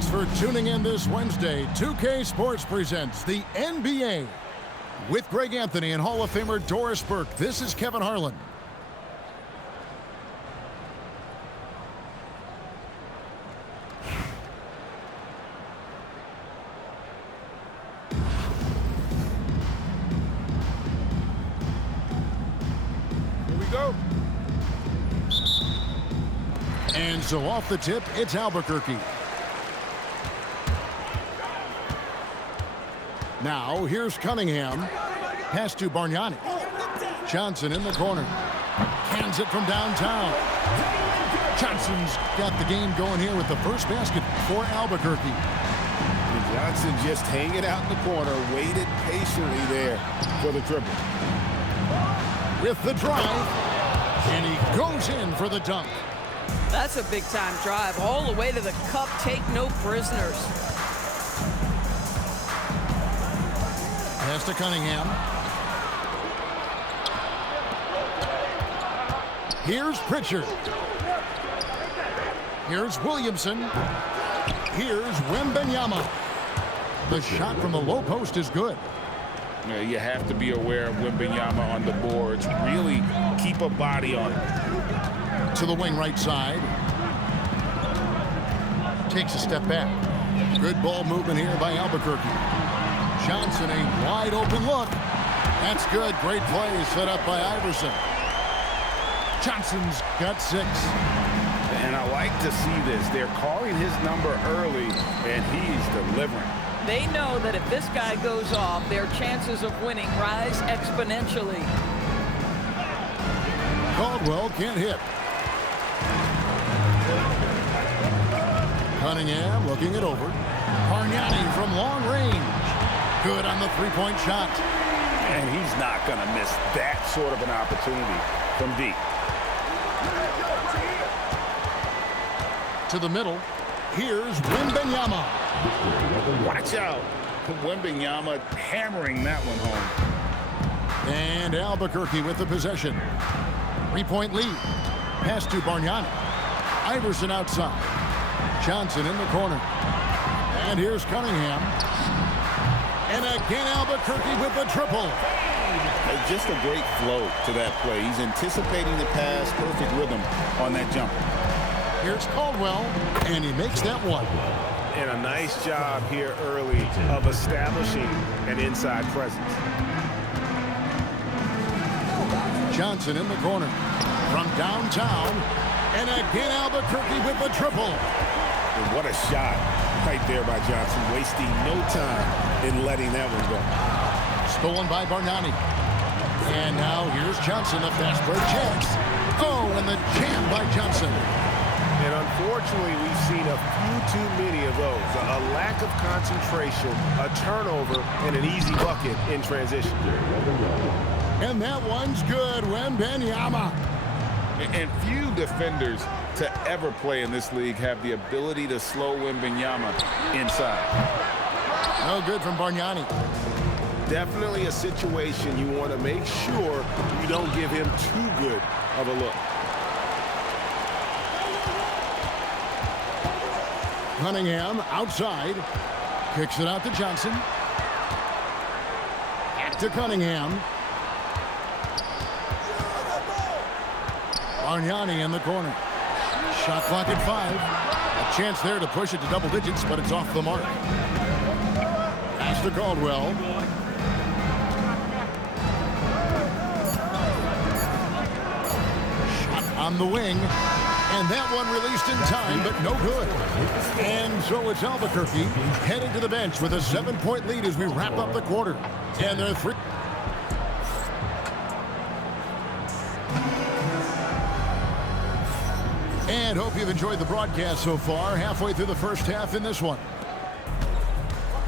Thanks for tuning in this Wednesday. 2K Sports presents the NBA. With Greg Anthony and Hall of Famer Doris Burke, this is Kevin Harlan. Here we go. And so off the tip, it's Albuquerque. Now, here's Cunningham. Pass to Bargnani. Johnson in the corner. Cans it from downtown. Johnson's got the game going here with the first basket for Albuquerque. Johnson just hanging out in the corner, waited patiently there for the triple. With the drive, and he goes in for the dunk. That's a big-time drive, all the way to the cup. Take no prisoners. Pass to Cunningham. Here's Pritchard. Here's Williamson. Here's Wembanyama. The shot from the low post is good. You have to be aware of Wembanyama on the boards. Really keep a body on it. To the wing right side. Takes a step back. Good ball movement here by Albuquerque. Johnson, a wide open look. That's good. Great play set up by Iverson. Johnson's got 6. And I like to see this. They're calling his number early, and he's delivering. They know that if this guy goes off, their chances of winning rise exponentially. Caldwell can't hit. Cunningham looking it over. Bargnani from long range. Good on the three-point shot. And he's not going to miss that sort of an opportunity from deep. To the middle. Here's Wembanyama. Watch out. Wembanyama hammering that one home. And Albuquerque with the possession. 3-point lead. Pass to Bargnani. Iverson outside. Johnson in the corner. And here's Cunningham. And again, Albuquerque with the triple. Just a great flow to that play. He's anticipating the pass, perfect rhythm on that jumper. Here's Caldwell, and he makes that one. And a nice job here early of establishing an inside presence. Johnson in the corner. From downtown, and again, Albuquerque with the triple. And what a shot right there by Johnson, wasting no time in letting that one go. Stolen by Bargnani. And now here's Johnson, a fast break chance. Oh, and the jam by Johnson. And unfortunately, we've seen a few too many of those. A lack of concentration, a turnover, and an easy bucket in transition. And that one's good. Wembanyama. And few defenders to ever play in this league have the ability to slow Wembanyama inside. No good from Bargnani. Definitely a situation you want to make sure you don't give him too good of a look. Cunningham outside. Kicks it out to Johnson. Back to Cunningham. Bargnani in the corner. Shot clock at 5. A chance there to push it to double digits, but it's off the mark. Pass to Caldwell. Shot on the wing. And that one released in time, but no good. And so it's Albuquerque heading to the bench with a 7-point lead as we wrap up the quarter. And they're 3. And hope you've enjoyed the broadcast so far. Halfway through the first half in this one.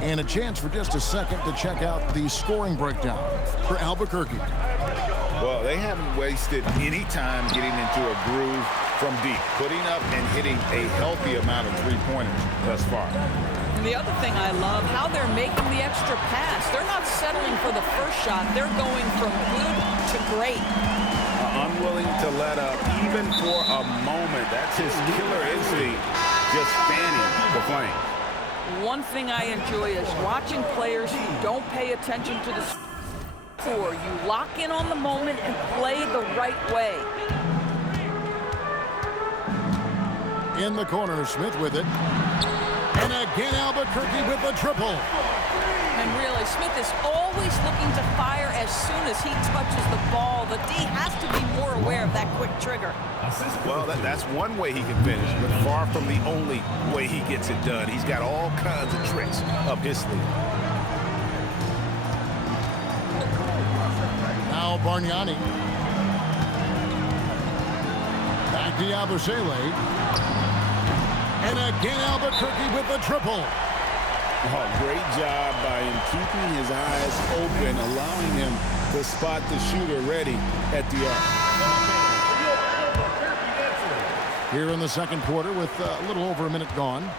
And a chance for just a second to check out the scoring breakdown for Albuquerque. Well, they haven't wasted any time getting into a groove from deep, putting up and hitting a healthy amount of three-pointers thus far. And the other thing I love, how they're making the extra pass. They're not settling for the first shot. They're going from good to great. Unwilling to let up even for a moment. That's his killer instinct, just fanning the flame. One thing I enjoy is watching players who don't pay attention to the score. You lock in on the moment and play the right way. In the corner, Smith with it. And again, Albuquerque with the triple. And really, Smith is always looking to fire as soon as he touches the ball. The D has to be more aware of that quick trigger. Well, that's one way he can finish, but far from the only way he gets it done. He's got all kinds of tricks up his sleeve. Now Bargnani. Back to Yabusele. And again, Albuquerque with the triple. Oh, great job by him keeping his eyes open, allowing him to spot the shooter ready at the arc. Here in the second quarter with a little over a minute gone.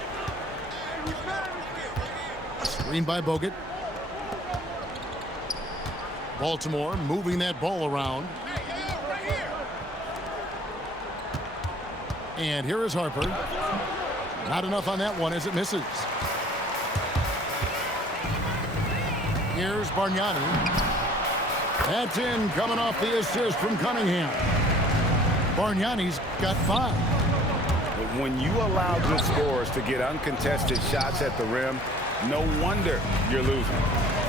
Screen by Bogut. Baltimore moving that ball around. And here is Harper. Not enough on that one as it misses. Here's Bargnani. That's in, coming off the assist from Cunningham. Bargnani's got 5. But when you allow good scorers to get uncontested shots at the rim, no wonder you're losing.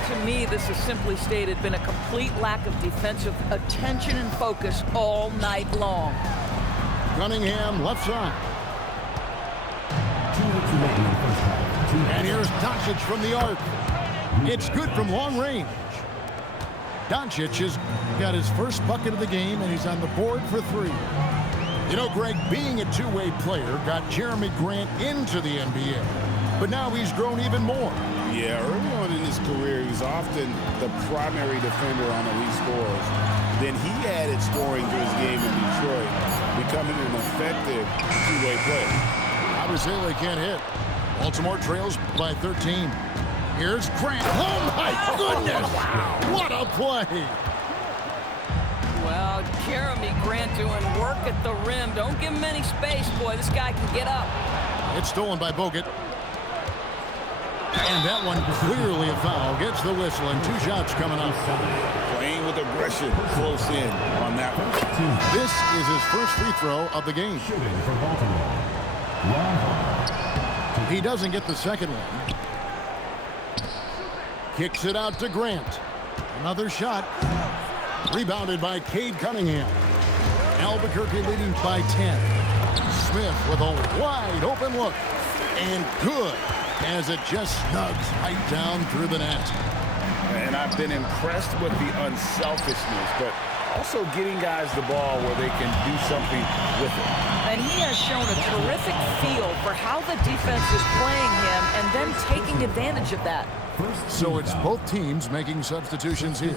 To me, this has simply stated been a complete lack of defensive attention and focus all night long. Cunningham left side. And here's Doncic from the arc. It's good from long range. Doncic has got his first bucket of the game, and he's on the board for 3. You know, Greg, being a two-way player got Jeremy Grant into the NBA, but now he's grown even more. Yeah, early on in his career, he was often the primary defender on elite scorers. Then he added scoring to his game in Detroit, becoming an effective two-way player. Yabusele can't hit. Baltimore trails by 13. Here's Grant. Oh, my goodness! What a play! Well, Jeremy Grant doing work at the rim. Don't give him any space, boy. This guy can get up. It's stolen by Bogut. And that one clearly a foul. Gets the whistle, and 2 shots coming up. Playing with aggression close in on that one. This is his first free throw of the game. He doesn't get the second one. Kicks it out to Grant. Another shot. Rebounded by Cade Cunningham. Albuquerque leading by 10. Smith with a wide open look. And good as it just snugs right down through the net. And I've been impressed with the unselfishness, but also getting guys the ball where they can do something with it. And he has shown a terrific feel for how the defense is playing him and then taking advantage of that. So it's both teams making substitutions here.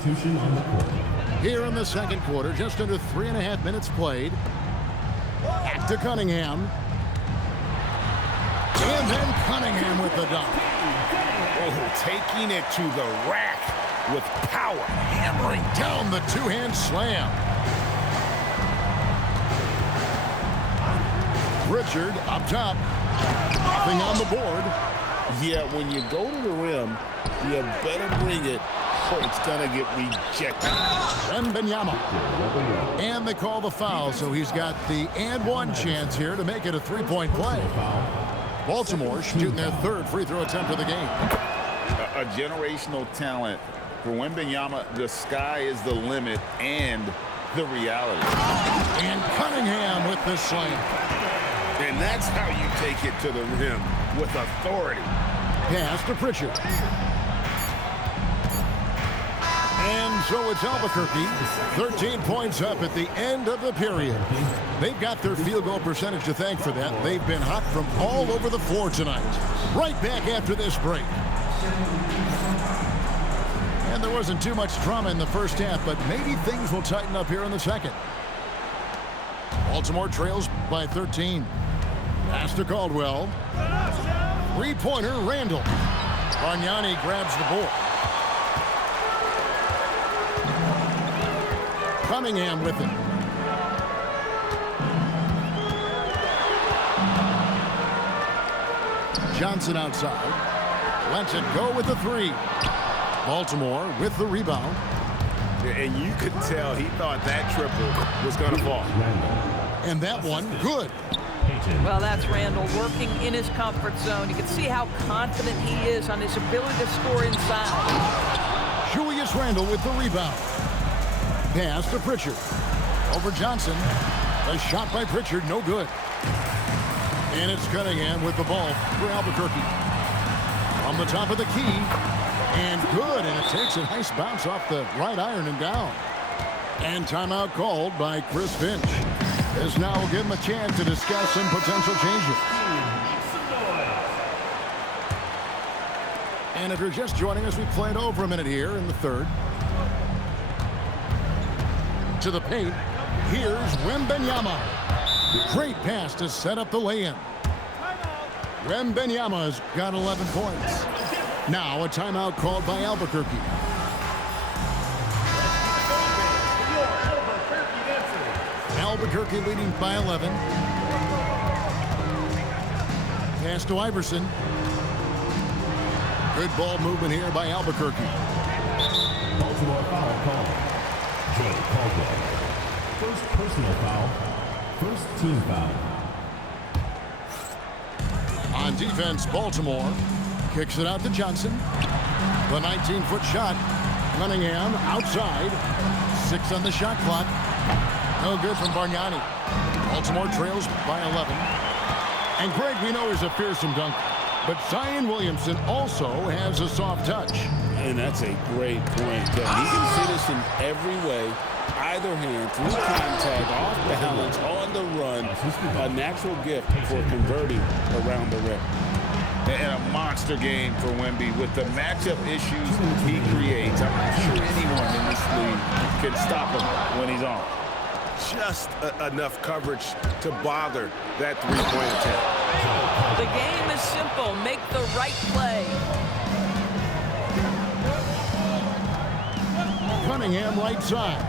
Here in the second quarter, just under 3.5 minutes played. Back to Cunningham. And then Cunningham with the dunk. Oh, taking it to the rack with power. Hammering down the two-hand slam. Richard up top. Nothing on the board. Yeah, when you go to the rim, you better bring it or it's going to get rejected. Wembanyama. And they call the foul, so he's got the and one chance here to make it a 3-point play. Baltimore shooting their 3rd free throw attempt of the game. A generational talent. For Wembanyama, the sky is the limit and the reality. And Cunningham with the slam. And that's how you take it to the rim, with authority. Pass to Pritchard. And so it's Albuquerque, 13 points up at the end of the period. They've got their field goal percentage to thank for that. They've been hot from all over the floor tonight. Right back after this break. And there wasn't too much drama in the first half, but maybe things will tighten up here in the second. Baltimore trails by 13. Pass to Caldwell. 3-pointer, Randall. Bargnani grabs the board. Cunningham with it. Johnson outside. lets it go with the three. Baltimore with the rebound. And you could tell he thought that triple was going to fall. And that one, good. Well, that's Randall working in his comfort zone. You can see how confident he is on his ability to score inside. Julius Randle with the rebound. Pass to Pritchard. Over Johnson. A shot by Pritchard, no good. And it's Cunningham with the ball for Albuquerque. On the top of the key. And good, and it takes a nice bounce off the right iron and down. And timeout called by Chris Finch. This now will give him a chance to discuss some potential changes. And if you're just joining us, we played over a minute here in the third. To the paint, here's Wembanyama. Great pass to set up the lay-in. Wembanyama's got 11 points. Now a timeout called by Albuquerque. Albuquerque leading by 11. Pass to Iverson. Good ball movement here by Albuquerque. Baltimore foul call. Jay Caldwell. First personal foul. First team foul. On defense, Baltimore kicks it out to Johnson. The 19-foot shot. Cunningham outside. 6 on the shot clock. No good from Bargnani. Baltimore trails by 11. And Greg, we know he's a fearsome dunker. But Zion Williamson also has a soft touch. And that's a great point. He can finish in every way. Either hand, through contact, off balance, on the run. A natural gift for converting around the rim. And a monster game for Wemby with the matchup issues he creates. I'm not sure anyone in this league can stop him when he's on. Just enough coverage to bother that three-point attempt. The game is simple. Make the right play. Cunningham right side.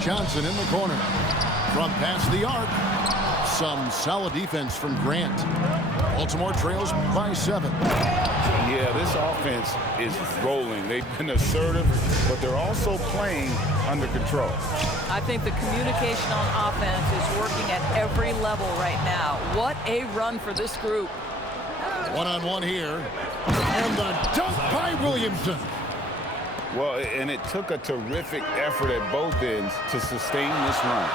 Johnson in the corner. From past the arc. Some solid defense from Grant. Baltimore trails by 7. Yeah, this offense is rolling. They've been assertive, but they're also playing under control. I think the communication on offense is working at every level right now. What a run for this group. One-on-one here. And the dunk by Williamson. Well, and it took a terrific effort at both ends to sustain this run.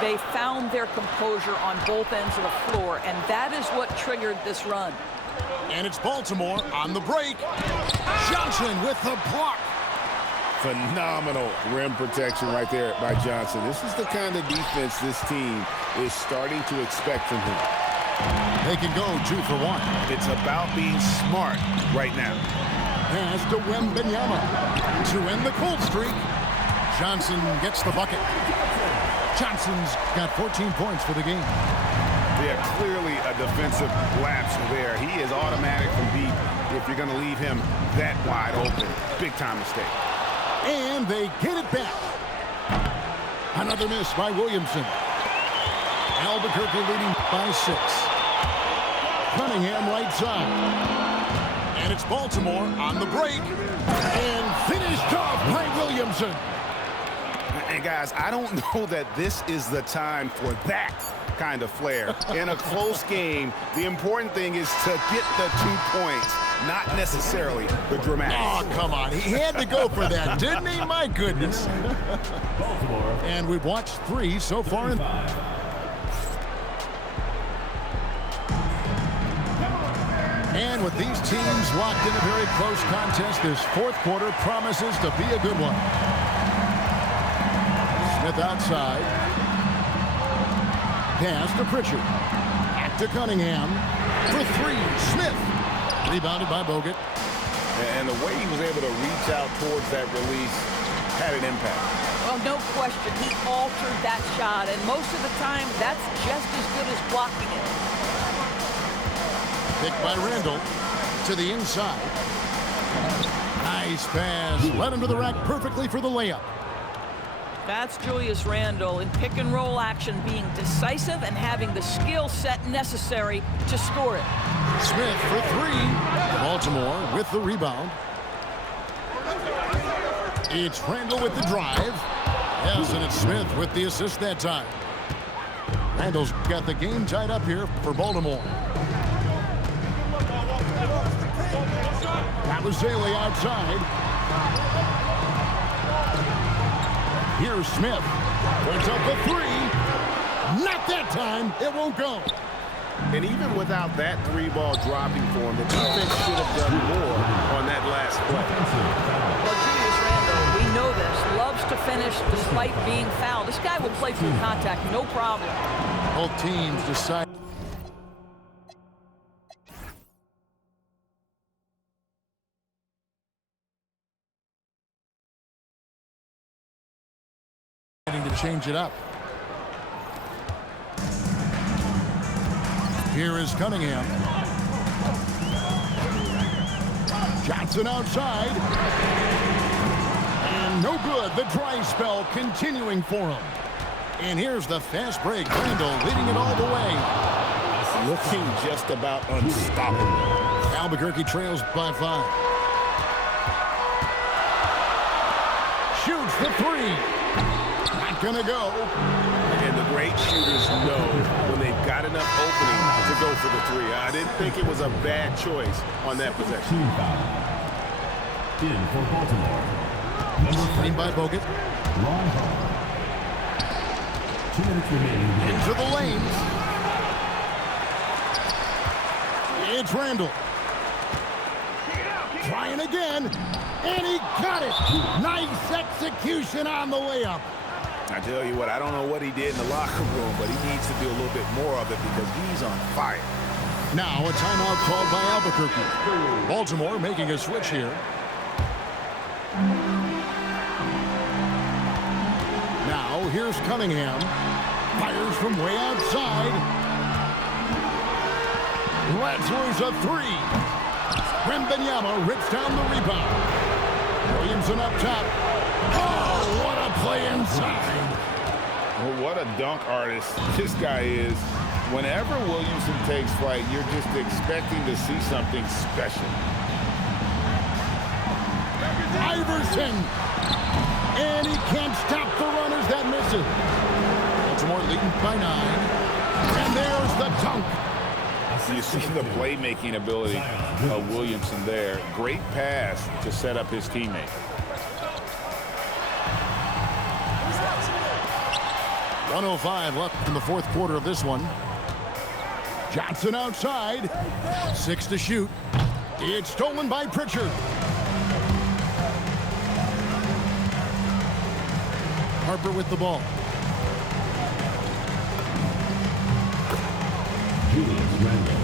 They found their composure on both ends of the floor, and that is what triggered this run. And it's Baltimore on the break. Johnson with the block. Phenomenal rim protection right there by Johnson. This is the kind of defense this team is starting to expect from him. They can go 2 for 1. It's about being smart right now. Pass to Wembanyama to end the cold streak. Johnson gets the bucket. Johnson's got 14 points for the game. Yeah, clearly a defensive lapse there. He is automatic from deep if you're going to leave him that wide open. Big time mistake. And they get it back. Another miss by Williamson. Albuquerque leading by 6. Cunningham right side. And it's Baltimore on the break. And finished off by Williamson. And guys, I don't know that this is the time for that kind of flair. In a close game, the important thing is to get the 2 points, not necessarily the dramatic. Oh, come on. He had to go for that, didn't he? My goodness. And we've watched 3 so far. And with these teams locked in a very close contest, this fourth quarter promises to be a good one. Smith outside. Pass to Pritchard. Back to Cunningham. For 3. Smith. Rebounded by Bogut. And the way he was able to reach out towards that release had an impact. Well, no question. He altered that shot, and most of the time, that's just as good as blocking it. Picked by Randall to the inside. Nice pass. Led him to the rack perfectly for the layup. That's Julius Randle in pick and roll action, being decisive and having the skill set necessary to score it. Smith for three. Baltimore with the rebound. It's Randle with the drive. Yes, and it's Smith with the assist that time. Randle's got the game tied up here for Baltimore. That was Zaley outside. Here's Smith. Puts up the three. Not that time. It won't go. And even without that three-ball dropping for him, the defense should have done more on that last play. Well, Julius Randle, we know this, loves to finish despite being fouled. This guy will play through contact, no problem. Both teams decide. To change it up. Here is Cunningham. Johnson outside. And no good. The dry spell continuing for him. And here's the fast break. Randle leading it all the way. Looking just about unstoppable. Albuquerque trails by 5. Shoots the three. Not gonna go. And the great shooters know when they've got enough opening to go for the three. I didn't think it was a bad choice on that possession. Team foul. In for Baltimore. Screen by Bogut. Ron Hall. 2 minutes remaining. Into the lane. It's Randle. Trying again. And he got it. Nice execution on the layup. I tell you what, I don't know what he did in the locker room, but he needs to do a little bit more of it because he's on fire. Now a timeout called by Albuquerque. Baltimore making a switch here. Now here's Cunningham. Fires from way outside. Lets loose a three. Wembanyama rips down the rebound. Williamson up top. Oh, what a play inside. Well, what a dunk artist this guy is. Whenever Williamson takes flight, you're just expecting to see something special. Iverson. And he can't stop the runners that miss it. Baltimore leading by 9. And there's the dunk. You see the playmaking ability of Williamson there. Great pass to set up his teammate. .105 left in the fourth quarter of this one. Johnson outside. 6 to shoot. It's stolen by Pritchard. Harper with the ball. Julius Randle.